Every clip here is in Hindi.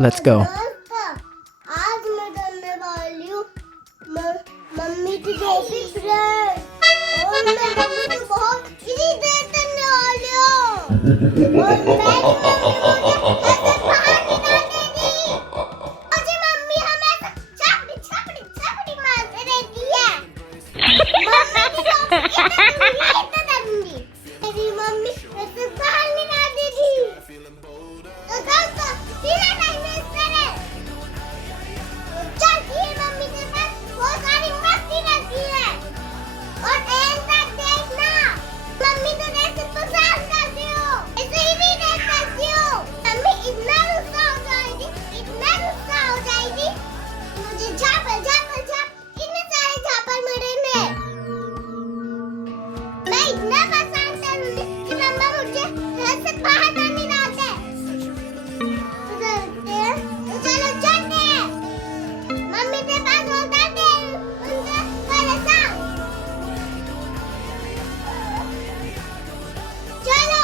Let's go. आज मैं करने वाली हूँ मम्मी की कॉफी ब्रेड और मैं मम्मी को बहुत इजी देर करने वाली हूँ और मैं मुझे मम्मी हमेशा छापड़ी छापड़ी छापड़ी मारते रहती है। मम्मी की कॉफी इतना दूंगी मेरी मम्मी ऐसे बाहर निकाल देगी तो कल तो पीना टाइम में करे चल ये मम्मी के पास बहुत सारी मस्ती रहती है और एंड तक देखना मम्मी तो जैसे पसंद करती हो ऐसे ही भी देख सकती हो। मम्मी इतना गुस्सा हो जाएगी मुझे झापड़ इतने सारे झापड़ मरेंगे। मैं इतना पसंद करूंगी कि मम्मा मुझे घर से बाहर ना निकालते। तो चलो चलते हैं मम्मी के पास होता थे उनके परेशान। चलो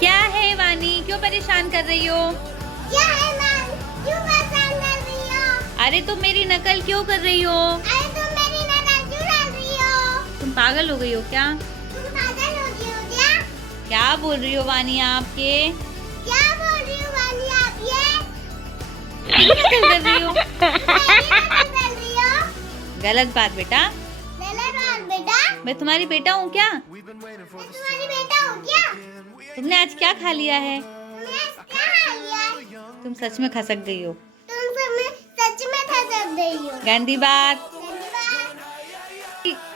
क्या है वानी, क्यों परेशान कर रही हो? क्या है मैम क्यों परेशान कर रही हो? अरे तुम मेरी नकल क्यों कर रही हो? अरे तुम मेरी नजर क्यों डाल रही हो? तुम पागल हो गई हो क्या? तुम पागल हो गई हो क्या? क्या बोल रही हो वानी आपके? क्या बोल रही हो वानी आप ये? मेरी नकल कर रही हो? मेरी नकल कर रही हो? गलत बात बेटा। गलत बात बेटा। मैं तुम्हारी बेटा हूँ क्या? मैं तुम्हारी बेटा हूँ क्या? तुमने आज क्या खा लिया है? तुमने क्या खा लिया? तुम सच में खसक गई हो। तुम सच में खसक गई हो। गंदी बात। धन्यवाद।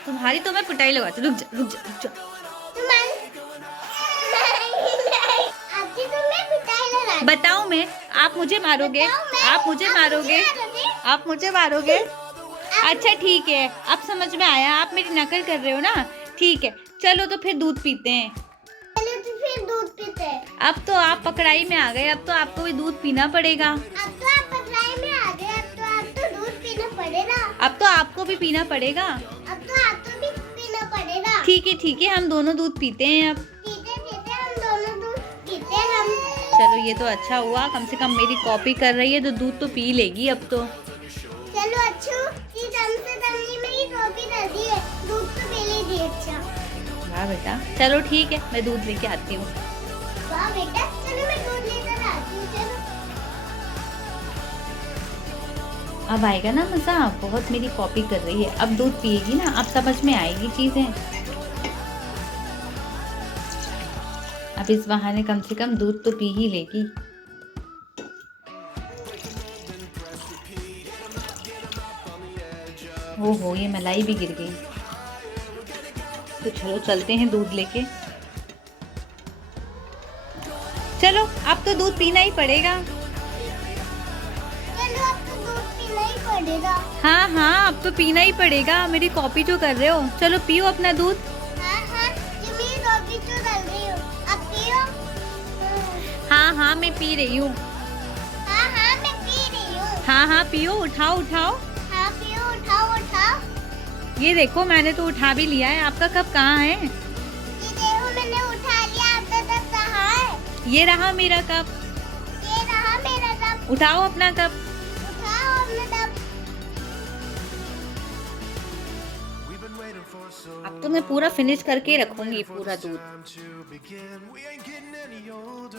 तुम्हारी तो मैं पिटाई लगाती हूँ। रुक जा। तुम्हारी आपकी तुम्हें पिटाई लगा दी। बताओ मैं, आप मुझे मारोगे? बताओ मैं, आप मुझे मारोगे? आप मुझे मारोगे? अच्छा ठीक है, अब समझ में आया, आप मेरी नकल कर रहे हो ना। ठीक है, चलो तो फिर दूध पीते हैं। चलो तो फिर दूध पीते हैं। अब तो आप पकड़ाई में आ गए, अब तो आपको भी दूध पीना पड़ेगा। अब तो आप पकड़ाई में आ गए, अब तो आपको दूध पीना पड़ेगा। अब तो आपको भी पीना पड़ेगा। अब तो आपको भी पीना पड़ेगा। ठीक है, हम दोनों दूध पीते हैं अब। ठीक है हम दोनों दूध पीते हैं हम। चलो ये तो अच्छा हुआ, कम से कम मेरी कॉपी कर रही है तो दूध तो पी लेगी अब तो। चलो अच्छू कि कम से कम ये मेरी कॉपी कर दी है, दूध तो पी लेगी। अच्छा वाह बेटा, चलो ठीक है, मैं दूध लेके आती हूँ। वाह बेटा, चलो मैं दूध लेकर आती हूँ। चलो अब आएगा ना मजा, बहुत मेरी कॉपी कर रही है। अब दूध पिएगी ना, अब समझ में आएगी चीजें। अब इस बहाने कम से कम दूध तो पी ही लेगी। ओहो, ये मलाई भी गिर गई। तो चलो चलते हैं दूध लेके। चलो अब तो दूध पीना ही पड़ेगा। चलो अब तो दूध पीना ही पड़ेगा। हाँ अब तो पीना ही पड़ेगा, मेरी कॉपी जो कर रहे हो। चलो पियो अपना दूध। हाँ ये मेरी कॉपी तो कर रही हो, अब पियो। हाँ मैं पी रही हूँ। हाँ मैं पी रही हूँ। हाँ पियो, उठाओ। हाँ पियो, उठाओ। ये देखो मैंने तो उठा भी लिया है। आपका कप कहाँ है? ये देखो मैंने उठा लिया, आपका कप कहाँ है? ये रहा मेरा कप। ये रहा मेरा कप। उठाओ अपना कप। उठाओ अपना कप। अब तो मैं पूरा फिनिश करके रखूंगी पूरा दूध।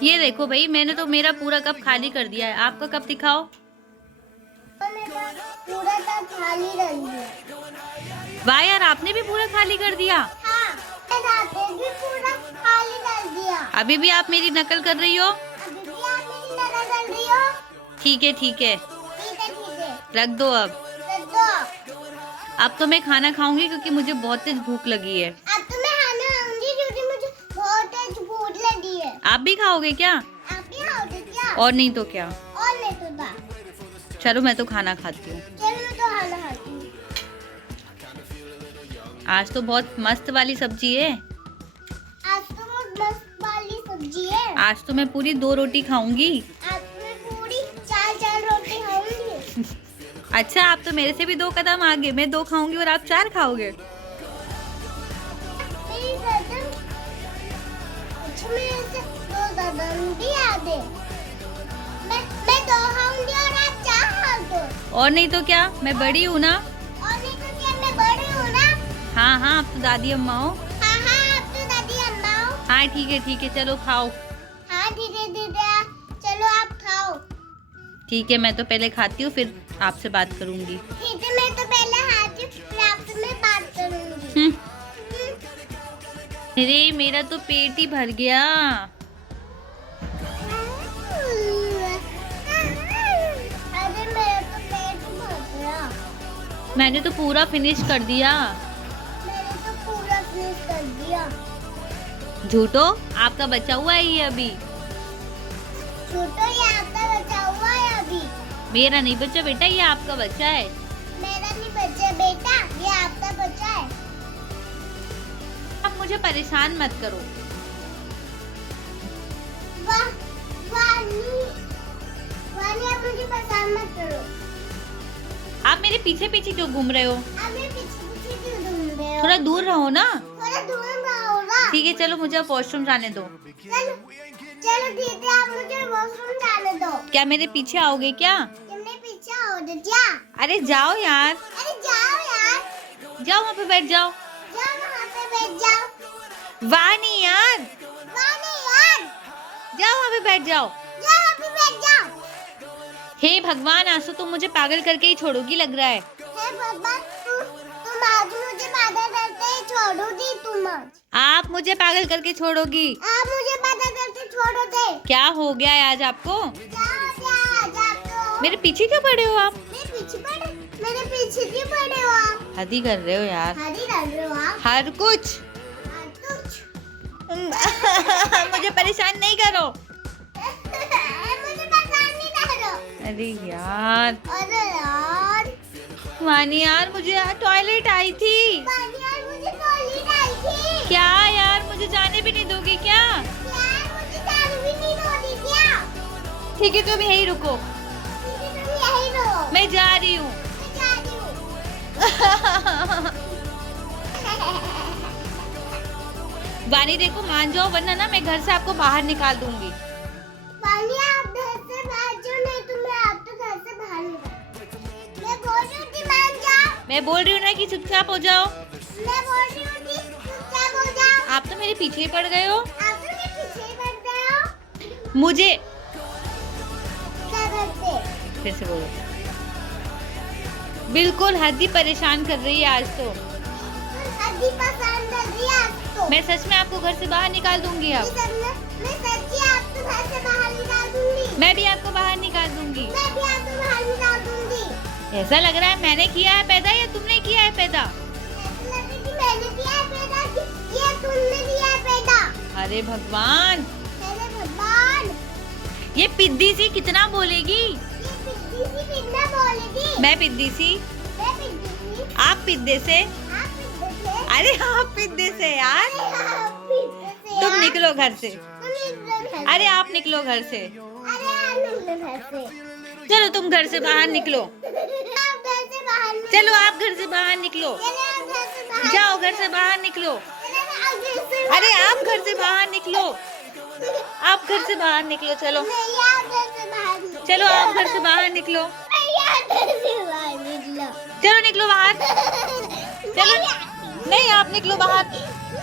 ये देखो भाई, मैंने तो मेरा पूरा कप खाली कर दिया है। आपका कप दिखाओ। पूरा कप खाली कर दिया। वाह यार, आपने भी पूरा खाली कर दिया। हाँ, मैंने भी पूरा खाली कर दिया। अभी भी आप मेरी नकल कर रही हो? अभी भी आप मेरी नकल कर रही हो? ठीक है। ठीक है रख दो अब। रख दो। अब तो मैं खाना खाऊंगी क्योंकि मुझे बहुत तेज भूख लगी है। अब तो मैं खाना खाऊंगी क्योंकि मुझे बहुत तेज भूख लगी है। आप भी खाओगे क्या? आप भी खाओगे क्या? और नहीं तो क्या। और नहीं तो क्या। चलो मैं तो खाना खाती हूँ। चलो मैं तो खाना खाती हूँ। आज तो बहुत मस्त वाली सब्जी है। आज तो बहुत मस्त वाली सब्जी है। आज तो मैं पूरी 2 रोटी खाऊंगी। आज मैं पूरी 4 रोटी खाऊंगी। अच्छा, आप तो मेरे से भी 2 कदम आगे। मैं 2 खाऊंगी और आप 4 खाओगे। मंडी आ दे। मैं 2 खाऊंगी और आप 4 खा दो। और नहीं तो क्या, मैं बड़ी हूँ ना। और नहीं तो क्या, मैं बड़ी हूँ ना। हाँ हाँ, आप तो दादी अम्मा हो। हाँ हाँ, आप तो दादी अम्मा हो। हाँ ठीक है, चलो खाओ। हाँ धीरे धीरे, चलो आप खाओ। ठीक है, मैं तो पहले खाती हूँ, फिर आपसे बात करूँगी। ठीक है, मैं तो पहले खाती हूँ, फिर आपसे मैं बात करूँगी। अरे मेरा तो पेट ही भर गया। अरे मेरा तो पेट भर गया। मैंने तो पूरा फिनिश कर दिया। मैंने तो पूरा फिनिश कर दिया। झूठो, आपका बचा हुआ है ये अभी। छोटो, ये आपका बचा हुआ है अभी। मेरा नहीं बचा बेटा, ये आपका बच्चा है। मेरा नहीं बचा बेटा, ये आपका बचा है। आप मुझे परेशान मत करो। वानी, आप मुझे पसंद मत करो। आप मेरे पीछे पीछे क्यों घूम रहे हो? आप मेरे पीछे पीछे क्यों घूम रहे हो? थोड़ा दूर रहो ना। थोड़ा दूर रहो ना। ठीक है, चलो मुझे अब वॉशरूम जाने दो। चलो चलो ठीक है, आप मुझे वॉशरूम जाने दो। क्या मेरे पीछे आओगे क्या? तुमने पीछे आओ दे क्या? अरे जाओ यार, अरे जाओ यार। जाओ वहाँ पे बैठ जाओ। जाओ वहाँ पे बैठ जाओ। वाह नहीं यार, वानी यार, जाओ वहाँ पे बैठ जाओ। जाओ वहाँ पे बैठ जाओ। हे भगवान, आज तो तुम मुझे पागल करके ही छोड़ोगी लग रहा है। हे भगवान, तुम आज मुझे पागल करके ही छोड़ोगी। तुम आज आप मुझे पागल करके छोड़ोगी। आप मुझे पागल करके छोड़ोगे। क्या हो गया है आज आपको? क्या हो गया आज आपको? मेरे पीछे क्यों पड़े हो आप? मेरे पीछे क्यों पड़े हो आप? हद ही कर रहे हो यार। हरी लग रहे हो आप। हर कुछ। कुछ मुझे परेशान नहीं करो। मुझे पसंद नहीं करो। अरे यार, अरे यार, वानी यार, मुझे यार टॉयलेट आई थी। वानी यार, मुझे टॉयलेट आई थी। क्या यार, मुझे जाने भी नहीं दोगी क्या? यार मुझे जाने भी नहीं दोगी क्या? ठीक है, तुम यहीं रुको, ठीक है, तुम यहीं रहो। मैं जा रही हूँ। मैं जा रही हूँ। वानी देखो, मान जाओ वरना ना मैं घर से आपको बाहर निकाल दूंगी। वानी, आप घर से बाहर जाओ, नहीं तो मैं आप तो घर से बाहर निकाल। मैं बोल रही हूँ कि मान जाओ। मैं बोल रही हूँ ना कि चुपचाप हो जाओ। मैं बोल रही हूँ कि चुपचाप हो जाओ। आप तो मेरे पीछे ही पड़ गए हो। आप तो मेरे पीछे ही पड़ गए हो। मुझे क्या करते? फिर से बोलो। बिल्कुल हद ही परेशान कर रही है आज तो। अभी पसंद कर रही है आज तो। मैं सच में आपको घर से बाहर निकाल दूंगी अब। मैं सच्ची आपको घर से बाहर निकाल दूंगी। मैं भी आपको बाहर निकाल दूंगी। मैं भी आपको बाहर निकाल दूंगी। ऐसा लग रहा है मैंने किया है पैदा या तुमने किया है पैदा? ऐसा लग रहा है कि मैंने किया है पैदा कि ये तुमने किया है पैदा। अरे भगवान, अरे भगवान, ये पिद्दी सी कितना बोलेगी? ये पिद्दी सी कितना बोलेगी? मैं पिद्दी सी, मैं पिद्दी सी, आप पिद्दे से। आप पिद्दे से। अरे आप पिद्दे से यार। अरे आप पिद्दे से तुम यार। निकलो घर से। तुम निकलो घर से। अरे आप निकलो घर से। अरे आप निकलो घर से। चलो तुम घर से बाहर निकलो। आप घर से बाहर निकलो। चलो आप घर से बाहर निकलो। चलो आप घर से बाहर। जाओ घर से बाहर निकलो। चलो आप घर से। अरे आप घर से बाहर निकलो। आप घर से बाहर निकलो, चलो। नहीं, आप घर से बाहर निकलो। चलो आप घर से बाहर निकलो। नहीं, आप घर से बाहर निकलो। चलो निकलो बाहर। चलो, नहीं आप निकलो बाहर।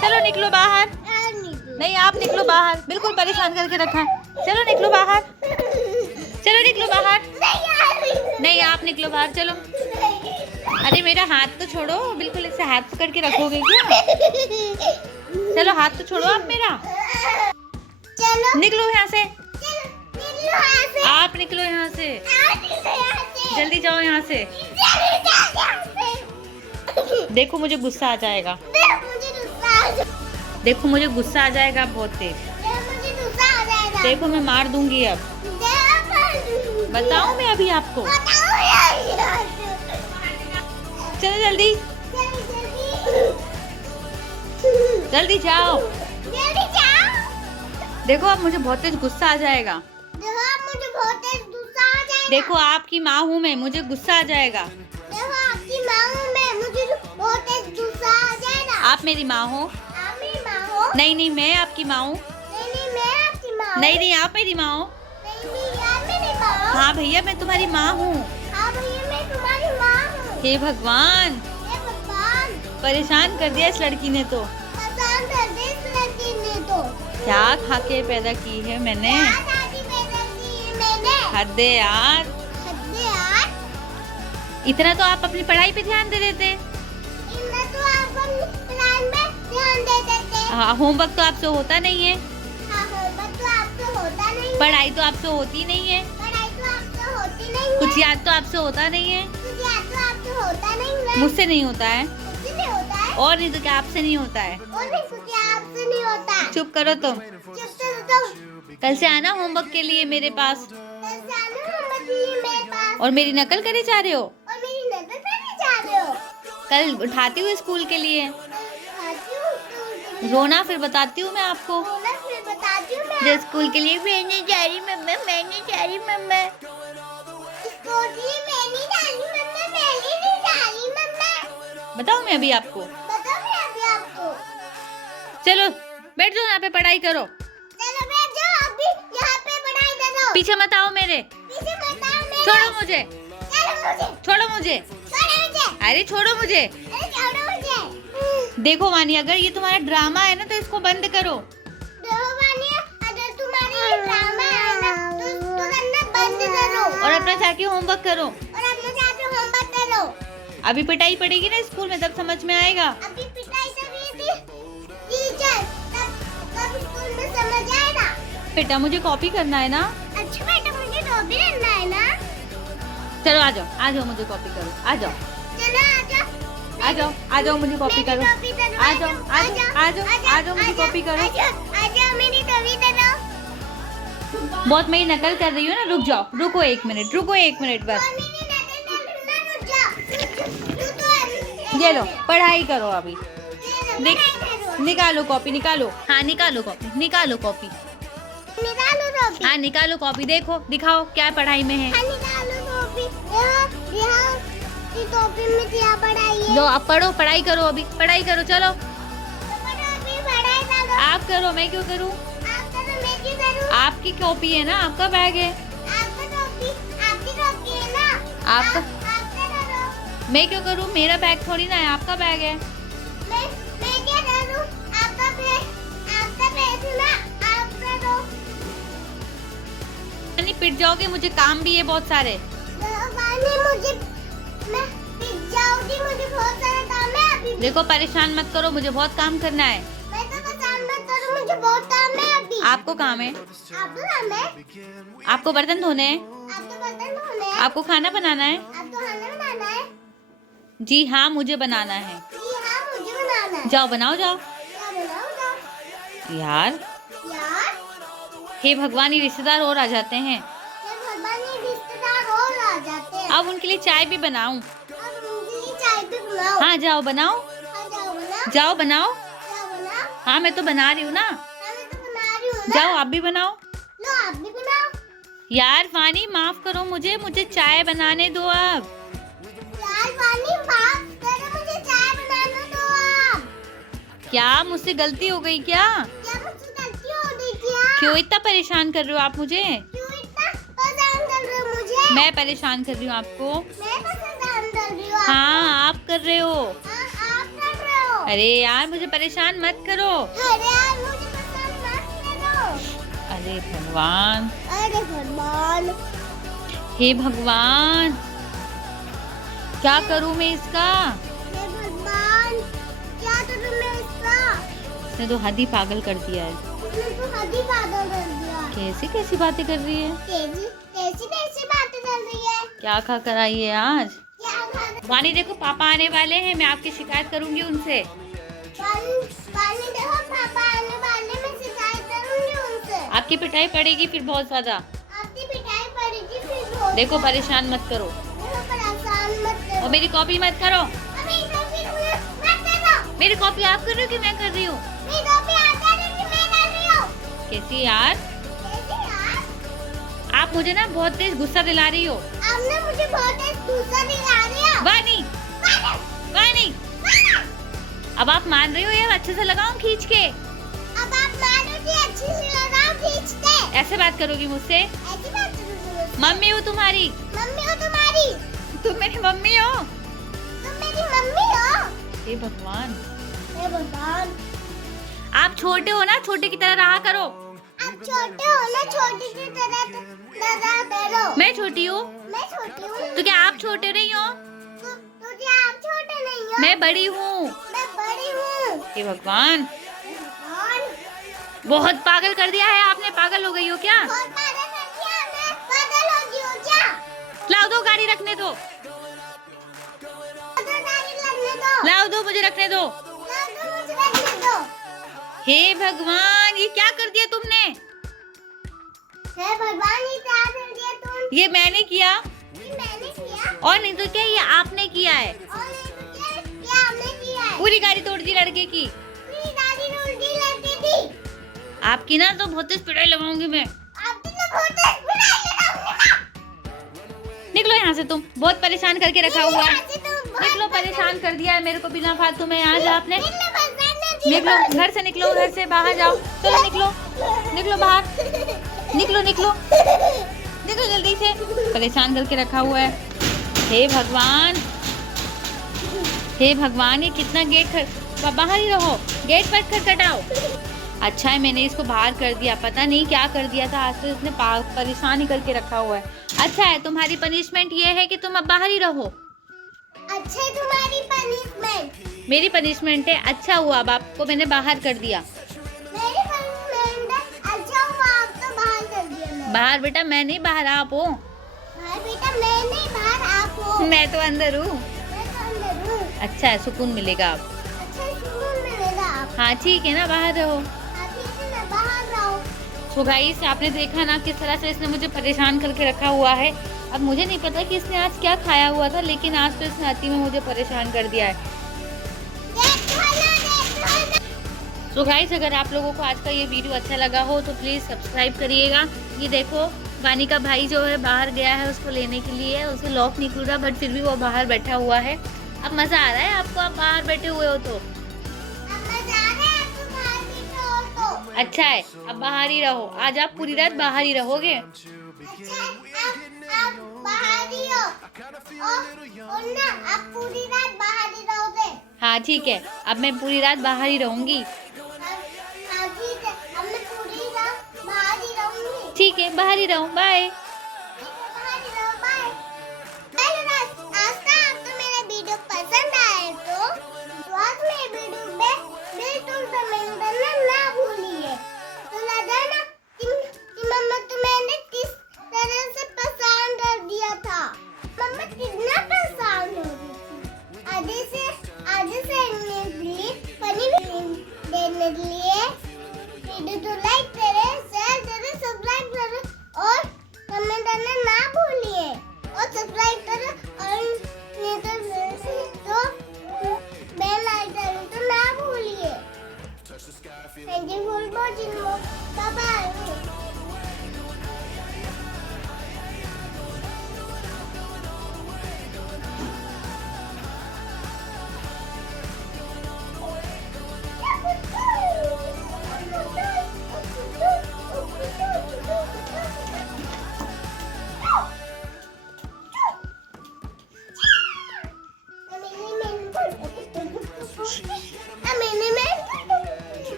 चलो निकलो बाहर। आप निकलो। नहीं आप निकलो बाहर, बिल्कुल परेशान करके रखा है। चलो निकलो बाहर। चलो निकलो बाहर। नहीं, आप निकलो। नहीं आप निकलो बाहर, चलो। अरे मेरा हाथ तो छोड़ो, बिल्कुल ऐसे हाथ पकड़ के रखोगे क्या? चलो हाथ तो छोड़ो आप मेरा। चलो निकलो यहाँ से। चलो निकलो यहाँ से। आप निकलो यहाँ से। आप निकलो यहाँ से। जल्दी जाओ यहाँ से। जल्दी जाओ यहाँ से। देखो मुझे गुस्सा आ जाएगा। मुझे गुस्सा आ जाएगा। देखो मुझे गुस्सा आ जाएगा बहुत तेज। मुझे गुस्सा आ जाएगा। देखो मैं मार दूंगी अब। बताऊं मैं अभी आपको? बताओ यार। चलो जल्दी जल्दी जाओ। जल्दी जाओ। देखो अब मुझे बहुत तेज गुस्सा आ जाएगा। देखो आप, मुझे बहुत तेज गुस्सा आ जाएगा। देखो आपकी माँ हूँ मैं, मुझे गुस्सा आ जाएगा। देखो आपकी माँ हूँ मैं, मुझे बहुत तेज गुस्सा आ जाएगा। आप मेरी माँ हो? आप मेरी माँ हो? नहीं नहीं मैं आपकी माँ हूँ। नहीं नहीं, मैं आपकी माँ माँ हूँ। नहीं नहीं, आप मेरी माँ हो। नहीं यार मेरी माँ हूँ। हाँ भैया, मैं तुम्हारी माँ हूँ। हाँ भैया मैं तुम्हारी माँ हूँ। हे भगवान, हे भगवान, परेशान कर दिया इस लड़की ने तो। पसंद कर दे इस लड़की ने तो। क्या खा के पैदा की है मैंने। क्या दादी पैदा की है मैंने। हद है यार, हद है यार। इतना तो आप अपनी पढ़ाई पे ध्यान दे देते। इतना तो आप अपनी पढ़ाई में ध्यान दे देते। हाँ, होमवर्क तो आपसे होता नहीं है। हाँ होमवर्क तो आपसे होता नहीं है। पढ़ाई तो आपसे होती नहीं है। पढ़ाई तो आपसे होती नहीं है। कुछ याद तो आपसे होता नहीं है। कुछ याद तो आपसे होता नहीं है। मुझसे नहीं होता है। मुझसे नहीं होता है। और नहीं तो क्या आपसे नहीं होता है। और नहीं तो क्या आपसे नहीं होता। चुप करो तुम। चुप तो तुम। कल से आना होमवर्क के लिए मेरे पास। कल जाना होमवर्क लिए मेरे पास। और मेरी नकल करे जा रहे हो। और मेरी नजर करने जा रहे हो। कल उठाती हूँ स्कूल के लिए। खाती हूँ तो रोना फिर बताती हूँ मैं आपको। बोला फिर बताती हूँ मैं। जो स्कूल के लिए मैंने जा रही मम्मा, मैंने जा रही मम्मा। इसको लिए मैं नहीं जा रही मम्मा, मैं नहीं जा रही मम्मा। बताओ मैं अभी आपको। बताओ मैं अभी आपको। चलो बैठ जाओ, यहाँ पे पढ़ाई करो। चलो बैठ जाओ, अभी यहाँ पे पढ़ाई दे दो। पीछे मत आओ मेरे। पीछे मत आओ मेरे। छोड़ो मुझे, चलो मुझे। छोड़ो मुझे। छोड़ो मुझे। अरे छोड़ो मुझे। अरे छोड़ो मुझे। देखो वानी, अगर ये तुम्हारा ड्रामा है ना तो इसको बंद करो। देखो वानी, अगर तुम्हारी ये ड्रामा है ना तो इसको करना बंद करो। और अपना जाके होमवर्क करो। और अपने जाके होमवर्क करो। अभी पिटाई पड़ेगी ना स्कूल में, तब समझ में आएगा। अभी पिटाई तभी थी टीचर, तब स्कूल में समझ आएगा। बेटा मुझे कॉपी करना है ना। अच्छा बेटा मुझे कॉपी करना है ना। चलो आ जाओ, आ जाओ, मुझे कॉपी करो। आ जाओ, चलो आ जाओ, आ जाओ, मुझे कॉपी करो। आ जाओ, आ जाओ, आ जाओ, आ जाओ, मुझे कॉपी करो। आजा मेरी कॉपी करो। बहुत मेरी नकल कर रही हो ना। रुक जाओ, रुको 1 मिनट, रुको 1 मिनट बस। मेरी नकल ना रुक जा। तू तो ये लो, पढ़ाई करो अभी। निकालो निकालो कॉपी, निकालो। हाँ निकालो कॉपी, निकालो कॉपी। कॉपी। हाँ निकालो कॉपी, देखो दिखाओ क्या पढ़ाई में है। हाँ निकालो कॉपी। यहाँ इस कॉपी में क्या पढ़ाई है। लो अब पढ़ो, पढ़ाई करो अभी, पढ़ाई करो। चलो अभी पढ़ाई करो। आप करो, मैं क्यों करूँ। आप करो, मैं क्यों करूँ। आपकी कॉपी है ना, आपका बैग है। आपका कॉपी, आपकी कॉपी है ना। आपका आपका करो। मैं क्यों करूँ, मेरा बैग थोड़ी ना है, आपका बैग है। मैं क्या करूँ। आपका बैग ना, आप करो। नहीं पिट जाओगे, मुझे काम भी है बहुत सारे। वानी मुझे, मैं पिट जाऊंगी, मुझे बहुत सारा काम है अभी। देखो परेशान मत करो, मुझे बहुत काम करना है। मैं तो काम मत करूँ, मुझे बहुत काम है अभी। आपको काम है। आपको काम है। आपको बर्तन धोने हैं। आपको बर्तन धोने हैं। आपको खाना बनाना है। आपको खाना बनाना है। जी हाँ मुझे बनाना है। जी हाँ मुझे बनाना है। जाओ बनाओ, जाओ। क्या बनाऊँ जाओ। यार यार हे भगवान, ये रिश्तेदार और आ जाते हैं। ये भगवान, ये रिश्तेदार और आ जाते हैं। अब उनके लिए चाय भी बनाऊं। अब उनके लिए चाय भी बनाओ। हाँ जाओ बनाओ, हाँ जाओ बनाओ। जाओ बनाओ। जाओ बनाओ। हाँ मैं तो बना रही हूँ ना। हाँ मैं तो बना रही हूँ ना। जाओ आप भी बनाओ। लो आप भी बनाओ। यार वानी माफ करो मुझे चाय बनाने दो अब। यार वानी माफ करो, मुझे चाय बनाना दो आप। क्या मुझसे गलती हो गई क्या। क्या मुझसे गलती हो गई क्या। क्यों इतना परेशान कर रहे हो आप मुझे। क्यों इतना परेशान कर रहे हो मुझे। मैं परेशान कर रही हूँ आपको। मैं परेशान कर रही हूँ आपको। हाँ आप कर रहे हो। हाँ, आप कर रहे हो। अरे यार मुझे परेशान मत करो। अरे यार मुझे परेशान मत करो। अरे भगवान, अरे भगवान, हे भगवान, क्या करूँ मैं इसका। हे भगवान, क्या करूँ मैं इसका। इसने तो हद ही पागल कर दिया है। इसने तो हद ही पागल कर दिया। कैसी कैसी बातें कर रही है। कैसी बातें कर रही है। क्या खा कर आई है आज। क्या खा। वानी देखो पापा आने वाले हैं, मैं आपकी शिकायत करूंगी उनसे। वानी देखो पापा आने वाले, मैं शिकायत करूंगी उनसे। आपकी पिटाई पड़ेगी फिर बहुत ज्यादा। आपकी पिटाई पड़ेगी फिर बहुत। देखो परेशान मत करो। देखो परेशान मत करो। और मेरी कॉपी मत करो। अभी कॉपी मत करो। मेरी कॉपी आप कर रहे हो कि मैं कर रही हूँ। मेरी कॉपी आप कर रही हो कि मैं कर रही हूँ। कैसी यार, कैसे यार। आप मुझे ना बहुत तेज गुस्सा दिला रही हो। आपने मुझे बहुत तेज गुस्सा दिला दिया। वानी, वानी, अब आप मान रही हो यार, अच्छे से लगाओ खींच के। अब आप मारोगी अच्छे से लगाओ खींचते। ऐसे बात करोगी मुझसे? ऐसी बात करोगी? मम्मी हूँ तुम्हारी। मम्मी हो तुम्हारी। तुम मेरी मम्मी हो। तुम मेरी मम्मी हो। हे भगवान, हे भगवान। आप छोटे हो ना, छोटे की तरह रहा करो। आप छोटे हो ना, छोटी की तरह करो। मैं छोटी हूँ? मैं छोटी हूँ। तो क्या आप छोटे नहीं हो? तो क्या आप छोटे नहीं हो? मैं बड़ी हूँ। मैं बड़ी हूँ। हे भगवान, भगवान। बहुत पागल कर दिया है आपने। पागल हो गई हो क्या? बहुत पागल कर दिया। मैं पागल हो गई हूँ क्या? लाओ दो, गाड़ी रखने दो। गाड़ी लगने दो। लाओ दो, मुझे रखने दो। मुझे रखने दो। हे भगवान, ये क्या कर दिया तुमने? हे भगवान, ये क्या कर दिया तुम? ये मैंने किया। ये मैंने किया। और नहीं तो क्या, ये आपने किया है। और नहीं तो क्या, ये आपने किया है। पूरी गाड़ी तोड़ दी लड़के की। पूरी गाड़ी उल्टी लगी थी। आपकी ना तो बहुत तेज पिटाई लगाऊंगी मैं। आपकी तो बहुत तेज पिटाई लगाऊंगी। निकलो यहाँ से, तुम बहुत परेशान करके रखा हुआ है। यहाँ से तुम बहुत निकलो, परेशान कर दिया है मेरे को बिना फालतू में। यहाँ से आपने निकलो, निकलो घर से, निकलो घर से बाहर जाओ। चलो निकलो, निकलो बाहर, निकलो निकलो निकलो जल्दी से। परेशान करके रखा हुआ है। हे भगवान, हे भगवान, ये कितना गेट बाहर ही रहो, गेट पर खटखटाओ। अच्छा है मैंने इसको बाहर कर दिया, पता नहीं क्या कर दिया था। आज तो इसने परेशान ही करके रखा हुआ है। अच्छा है, तुम्हारी पनिशमेंट ये है कि तुम अब बाहर ही रहो। अच्छा है तुम्हारी पनिशमेंट। मेरी पनिशमेंट है, अच्छा हुआ अब आपको मैंने बाहर कर दिया। मेरी पनिशमेंट है, अच्छा हुआ आप तो बाहर कर दिया मैंने। बाहर बेटा मैं नहीं, बाहर आप हो। बाहर बेटा मैं नहीं, बाहर आप हो। मैं तो अंदर हूँ। मैं तो अंदर हूँ। अच्छा है, सुकून मिलेगा आप। अच्छा सुकून मिलेगा आप। हाँ ठीक है ना, बाहर रहो। हाँ, ठीक है ना, बाहर रहो। तो गाइस आपने देखा ना किस तरह से इसने मुझे परेशान करके रखा हुआ है। अब मुझे नहीं पता कि इसने आज क्या खाया हुआ था, लेकिन आज तो इसने अति में मुझे परेशान कर दिया है। तो गाइस अगर आप लोगों को आज का ये वीडियो अच्छा लगा हो तो प्लीज़ सब्सक्राइब करिएगा। ये देखो वानी का भाई जो है बाहर गया है उसको लेने के लिए, उसे लॉक नहीं खुल रहा बट फिर भी वो बाहर बैठा हुआ है। अब मज़ा आ रहा है आपको, आप बाहर बैठे हुए हो तो? अच्छा है, अब बाहर ही रहो। आज आप पूरी रात बाहर ही रहोगे। अच्छा, आप बाहर ही हो। और ना आप पूरी रात बाहर ही रहोगे। हाँ ठीक है, अब मैं पूरी रात बाहर ही रहूंगी। हाँ ठीक है, अब मैं पूरी रात बाहर ही रहूंगी। ठीक है, बाहर ही रहूं, बाय। बाहर ही रहो, बाय। आज का आपको मेरा वीडियो पसंद आए तो आज मेरे वीडियो पे बिल्कुल कमेंट करना ना भूलिए। तो लगा ना कि मम्मा तुम्हें किस तरह से परेशान कर दिया था। मम्मा कितना परेशान हो रही थी। आधे से देने के लिए वीडियो को लाइक